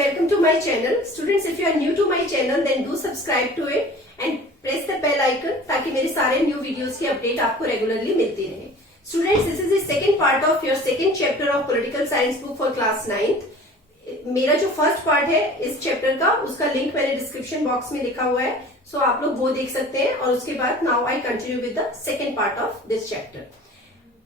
welcome to my channel. Students, if you are new to my channel, then do subscribe to it and press the bell icon ताकि मेरे सारे new videos की update आपको regularly मिलती रहे. Students, this is the second part of your second chapter of political science book for class 9th. मेरा जो first part है इस चैप्टर का, उसका लिंक मैंने डिस्क्रिप्शन बॉक्स में लिखा हुआ है, सो आप लोग वो देख सकते हैं. और उसके बाद now I continue with the second part of this chapter.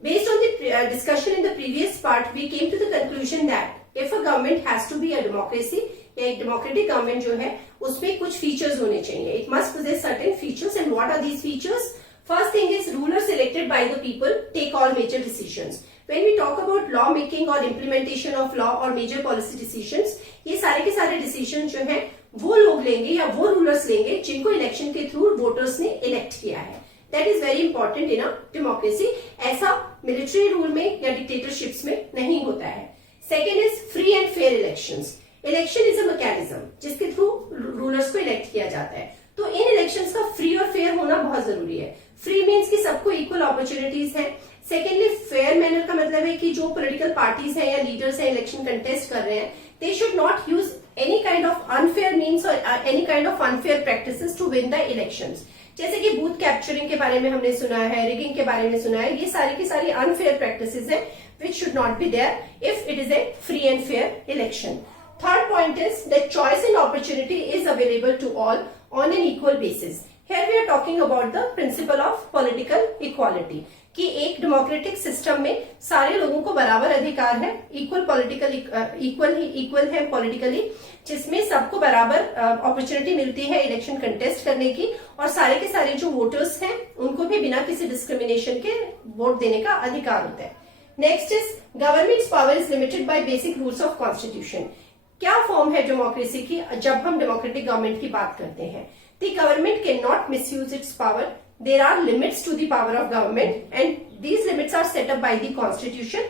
Based on the discussion in the previous part, we came to the conclusion that if a government has to be a democracy, या एक democratic government जो है उसमें कुछ features होने चाहिए. It must possess certain features, and what are these features? First thing is rulers elected by the people take all major decisions. When we talk about law making or implementation of law or major policy decisions, ये सारे के सारे decisions जो है वो लोग लेंगे या वो rulers लेंगे जिनको इलेक्शन के थ्रू वोटर्स ने इलेक्ट किया है. That is very important in a democracy. ऐसा मिलिट्री रूल में या डिक्टेटरशिप्स में नहीं होता है. Second is free and fair elections. Election is a mechanism जिसके थ्रू रूलर्स को इलेक्ट किया जाता है. तो इन इलेक्शंस का फ्री और फेयर होना बहुत जरूरी है. फ्री मीन्स कि सबको इक्वल अपॉर्चुनिटीज है. सेकेंडली फेयर मैनर का मतलब है कि जो पॉलिटिकल पार्टीज हैं या लीडर्स हैं इलेक्शन कंटेस्ट कर रहे हैं, they should not use any kind of unfair means और any kind of unfair practices to win the elections. जैसे कि बूथ कैप्चरिंग के बारे में हमने सुना है, रिगिंग के बारे में सुना है, ये सारी की सारी अनफेयर प्रैक्टिसेस है which should not be there if it is a free and fair election. Third point is that choice and opportunity is available to all on an equal basis. Here we are talking about the principle of political equality. कि एक democratic system में सारे लोगों को बराबर अधिकार है, equal है पॉलिटिकली, जिसमें सबको बराबर अपॉर्चुनिटी मिलती है इलेक्शन कंटेस्ट करने की, और सारे के सारे जो वोटर्स हैं उनको भी बिना किसी डिस्क्रिमिनेशन के वोट देने का अधिकार होता है. Next is governments power is limited by basic rules of constitution. क्या फॉर्म है डेमोक्रेसी की जब हम डेमोक्रेटिक गवर्नमेंट की बात करते हैं? The government can not misuse it's power. There are limits to the power of government, and these limits are set up by the constitution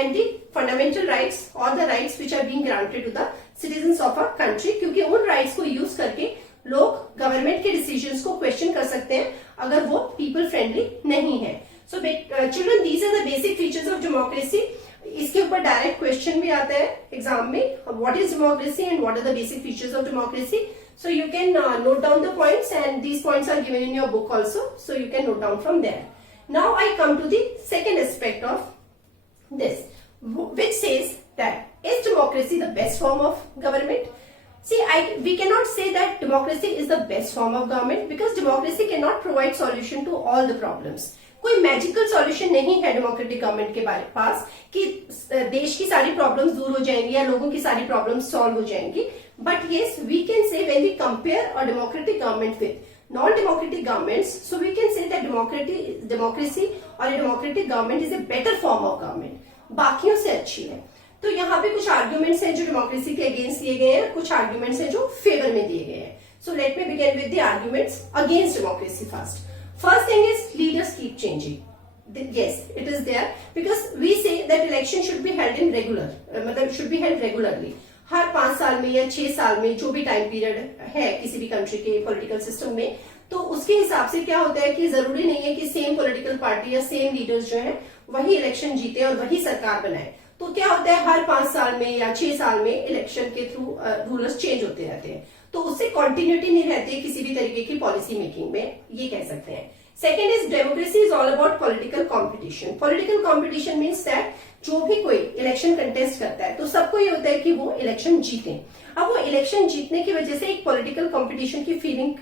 and the fundamental rights or the rights which are being granted to the citizens of a country. क्योंकि उन rights को use करके लोग government के decisions को question कर सकते हैं अगर वो people friendly नहीं है. So children, these are the basic features of democracy. इसके ऊपर डायरेक्ट क्वेश्चन भी आता है एग्जाम में, what is democracy and what are the basic features of democracy. So you can note down the points, and these points are given in your book also, so you can note down from there. Now I come to the second aspect of this, which says that is democracy the best form of government? See, we cannot say that democracy is the best form of government because democracy cannot provide solution to all the problems. कोई magical solution नहीं है democratic government के पास कि देश की सारी problems दूर हो जाएंगी या लोगों की सारी प्रॉब्लम्स सॉल्व हो जाएंगी. But yes, we can say when we compare a democratic government with non democratic governments, so we can say that democracy और democratic government is a better form of government, बाकियों से अच्छी है. तो यहाँ पे कुछ आर्ग्यूमेंट्स हैं जो डेमोक्रेसी के अगेंस्ट दिए गए हैं, कुछ आर्ग्यूमेंट्स हैं जो फेवर में दिए गए हैं. So let me begin with the arguments against democracy first. First thing is leaders keep changing. Yes, it is there because we say that election should be held in मतलब should be held regularly. हर 5 साल में या 6 साल में जो भी time period है किसी भी कंट्री के पॉलिटिकल सिस्टम में, तो उसके हिसाब से क्या होता है कि जरूरी नहीं है कि सेम पॉलिटिकल पार्टी या सेम लीडर्स जो है वही इलेक्शन जीते और वही सरकार बनाए. तो क्या होता है हर 5 साल में या 6 साल में इलेक्शन के थ्रू रूलर्स चेंज होते रहते हैं, तो उससे कॉन्टिन्यूटी नहीं रहती किसी भी तरीके की पॉलिसी मेकिंग में, ये कह सकते हैं. Second is democracy is all about political competition. Political competition means that जो भी कोई इलेक्शन कंटेस्ट करता है तो सबको ये होता है कि वो इलेक्शन जीते. अब वो इलेक्शन जीतने की वजह से एक पॉलिटिकल कॉम्पिटिशन की फीलिंग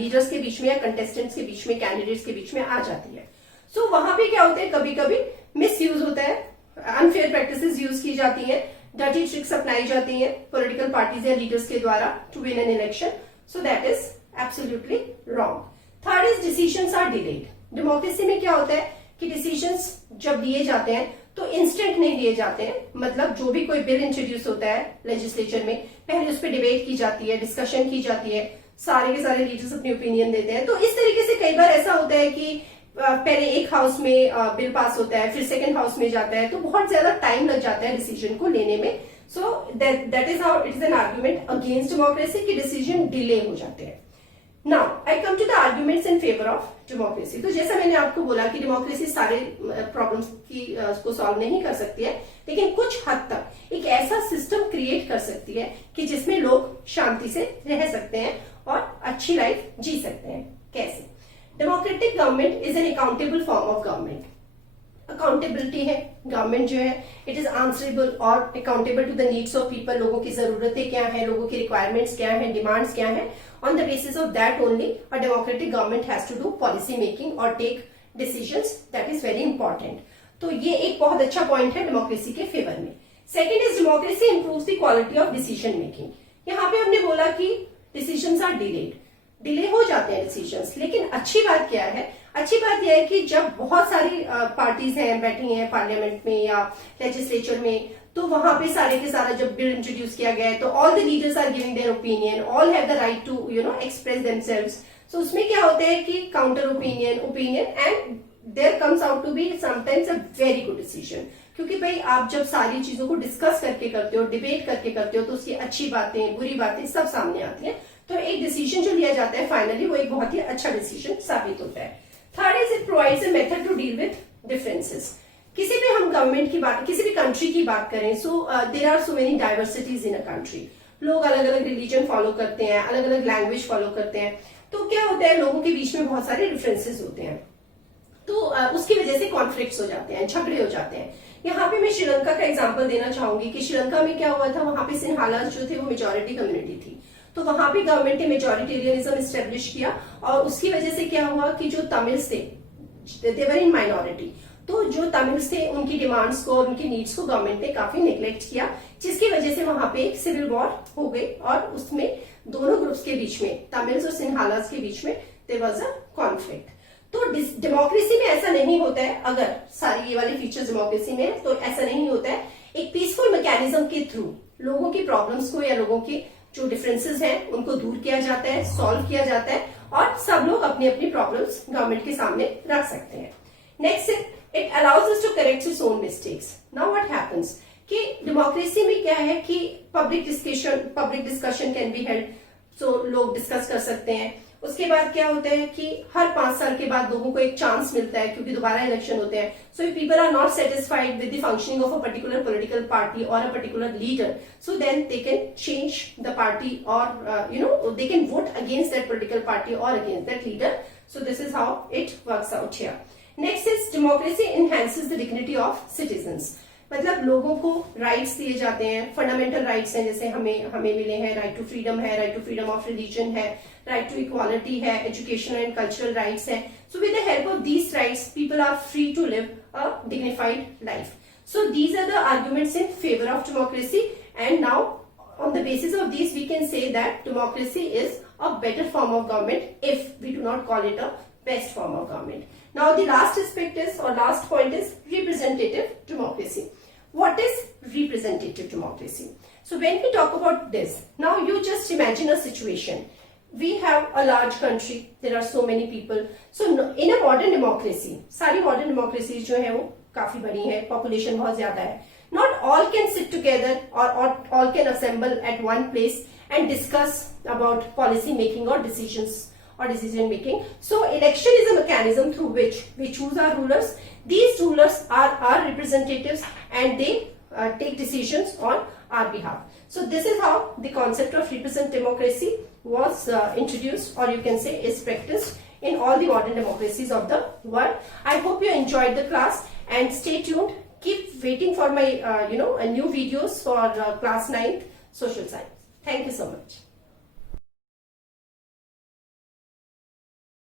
लीडर्स के बीच में या कंटेस्टेंट्स के बीच में, कैंडिडेट्स के बीच में आ जाती है. सो वहां पे क्या होता है, कभी कभी मिस यूज होता है, अनफेयर प्रैक्टिसेस यूज की जाती है, डर्टी ट्रिक्स अपनाई जाती हैं पॉलिटिकल पार्टीज या लीडर्स के द्वारा to win an election. So that is absolutely wrong. Third is decisions are delayed. Democracy में क्या होता है कि डिसीजंस जब दिए जाते हैं तो इंस्टेंट नहीं दिए जाते हैं. मतलब जो भी कोई बिल इंट्रोड्यूस होता है लेजिस्लेचर में, पहले उस पर डिबेट की जाती है, डिस्कशन की जाती है, सारे के सारे लीडर्स अपनी ओपिनियन देते हैं. तो इस तरीके से कई बार ऐसा होता है कि पहले एक हाउस में बिल पास होता है, फिर सेकंड हाउस में जाता है, तो बहुत ज्यादा टाइम लग जाता है डिसीजन को लेने में. So that is how it is an argument against democracy कि डिसीजन डिले हो जाते हैं. Now I come to the arguments in favour of democracy. तो जैसा मैंने आपको बोला कि डेमोक्रेसी सारे प्रॉब्लम्स की को सॉल्व नहीं कर सकती है, लेकिन कुछ हद तक एक ऐसा सिस्टम क्रिएट कर सकती है कि जिसमें लोग शांति से रह सकते हैं और अच्छी लाइफ जी सकते हैं। कैसे? Democratic government is an accountable form of government. Accountability है, गवर्नमेंट जो है इट इज आंसरेबल और accountable to the needs of people. लोगों की जरूरतें क्या है, लोगों की रिक्वायरमेंट्स क्या है, डिमांड्स क्या है। On the basis of that only a democratic government has to do policy making और take decisions. That is very important. तो ये एक बहुत अच्छा पॉइंट है डेमोक्रेसी के फेवर में। Second is democracy improves the quality of decision making. यहाँ पे हमने बोला कि डिसीजंस आर डिले हो जाते हैं डिसीजंस, लेकिन अच्छी बात क्या है? अच्छी बात यह है कि जब बहुत सारी पार्टीज हैं बैठी हैं पार्लियामेंट में या लेजिस्लेचर में, तो वहां पे सारे के सारा जब बिल इंट्रोड्यूस किया गया है तो all the leaders are giving their opinion, all have the right to express themselves. So उसमें क्या होता है कि counter opinion and there comes out to be sometimes a very good decision. क्योंकि भाई आप जब सारी चीजों को डिस्कस करके करते हो, डिबेट करके करते हो, तो उसकी अच्छी बातें बुरी बातें सब सामने आती हैं। तो एक डिसीजन जो लिया जाता है फाइनली वो एक बहुत ही अच्छा डिसीजन साबित होता है। Third is it provides a method to deal with differences. किसी भी हम गवर्नमेंट की बात, किसी भी कंट्री की बात करें, so there are so many diversities in a country. लोग अलग अलग रिलीजन फॉलो करते हैं, अलग अलग लैंग्वेज फॉलो करते हैं। तो क्या होता है, लोगों के बीच में बहुत सारे डिफरेंसेस होते हैं, तो उसकी वजह से कॉन्फ्लिक्ट्स हो जाते हैं, झगड़े हो जाते हैं। यहाँ पे मैं श्रीलंका का एग्जांपल देना चाहूंगी कि श्रीलंका में क्या हुआ था, वहां पे सिंहालास जो थे वो मेजोरिटी कम्युनिटी थी। तो वहां पे गवर्नमेंट ने मेजोरिटेरियनिज्म स्टेब्लिश किया और उसकी वजह से क्या हुआ कि जो तमिल्स थे दे वर इन माइनॉरिटी। तो जो तमिल्स थे उनकी डिमांड्स को और उनकी नीड्स को गवर्नमेंट ने काफी निग्लेक्ट किया, जिसकी वजह से वहां पे एक सिविल वॉर हो गई और उसमें दोनों ग्रुप्स के बीच में, तमिल्स और सिंहालास के बीच में देयर वाज अ कॉन्फ्लिक्ट। तो डेमोक्रेसी में ऐसा नहीं होता है, अगर सारी ये वाले फीचर्स डेमोक्रेसी में, तो ऐसा नहीं होता है। एक पीसफुल मैकेनिज्म के थ्रू लोगों की प्रॉब्लम्स को या लोगों की जो डिफरेंसेस हैं उनको दूर किया जाता है, सॉल्व किया जाता है और सब लोग अपनी अपनी प्रॉब्लम्स गवर्नमेंट के सामने रख सकते हैं। Next, it allows us to correct its own mistakes. Now what happens कि डेमोक्रेसी में क्या है कि public discussion can be held, so लोग डिस्कस कर सकते हैं। उसके बाद क्या होता है कि हर 5 साल के बाद लोगों को एक चांस मिलता है, क्योंकि दोबारा इलेक्शन होते हैं। So if people are not satisfied with the functioning of a particular political party और a particular leader, so then they can change the party और they can vote against that political party और against that leader. So this is how it works out here. Next is democracy enhances the dignity of citizens. मतलब लोगों को rights दिए जाते हैं, fundamental rights हैं, जैसे हमें मिले हैं, राइट टू फ्रीडम है, right to freedom of religion है, राइट टू इक्वालिटी है, एजुकेशनल एंड कल्चरल राइट्स है। So with the help of these rights people are free to live a dignified life. So these are the arguments in favour of democracy, and now on the basis of these we can say that democracy is a better form of government if we do not call it a best form of government. Now the last aspect is, or last point is, representative democracy. What is representative democracy? So when we talk about this, now you just imagine a situation. We have a large country, there are so many people. So in a modern democracy, सारी modern democracies जो है वो काफी बड़ी है, population बहुत ज्यादा है. Not all can sit together or all can assemble at one place and discuss about policy making or decisions or decision making. So election is a mechanism through which we choose our rulers. These rulers are our representatives and they take decisions on our behalf. So this is how the concept of representative democracy was introduced, or you can say is practiced in all the modern democracies of the world. I hope you enjoyed the class and stay tuned. Keep waiting for my new videos for class 9th social science.